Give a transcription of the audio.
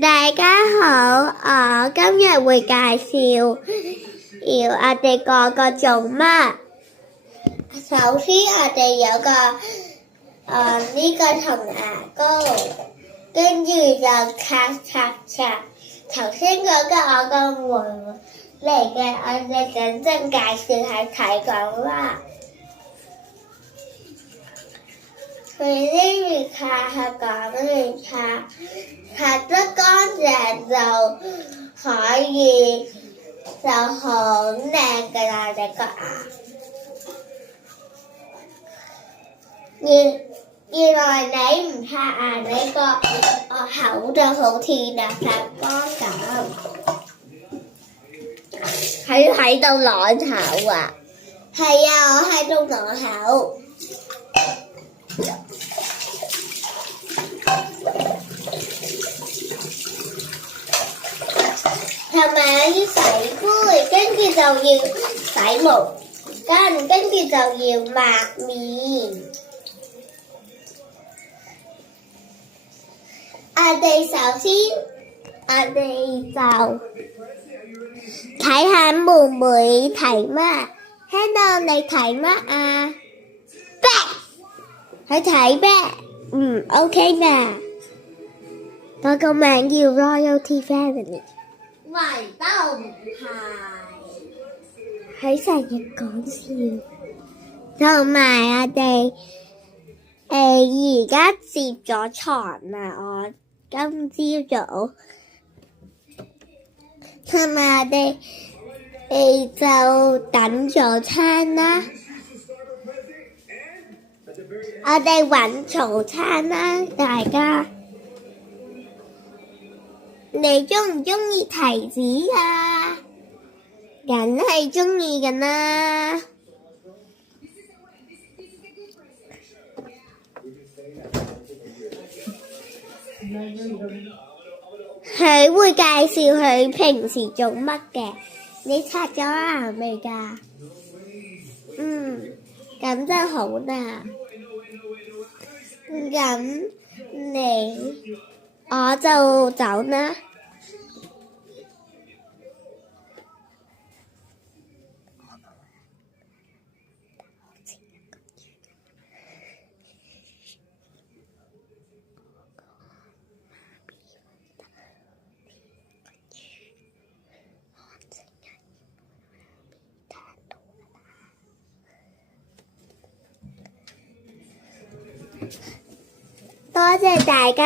大家好，我今日會介紹我哋個個做乜。首先我哋有個呢個銅牙膏，跟住就擦。頭先嗰個我個妹嚟嘅，我哋緊陣介紹下睇講啦。佢呢邊擦講擦得乾淨就可以就好靚㗎啦，你個牙。原來你唔刷牙，你個口就好似發光咁，喺度啷口啊！係啊，我喺度啷口。同埋要洗杯，跟住就要洗毛巾，跟住就要抹面。首先，我哋就睇下妹妹睇乜。Hello， 你睇乜啊？佢睇咩？OK 咩？我個名叫 Royalty Family。喂，都唔係。佢成日講笑。同埋我哋而家接咗床啦，我今朝早。同埋我哋就等早餐啦。我哋搵早餐啦，大家。你鍾唔鍾意提子啊？梗係鍾意㗎啦。佢會介紹佢平時做乜嘅。你刷咗牙未㗎？咁就好啦。咁我就走啦。多謝大家。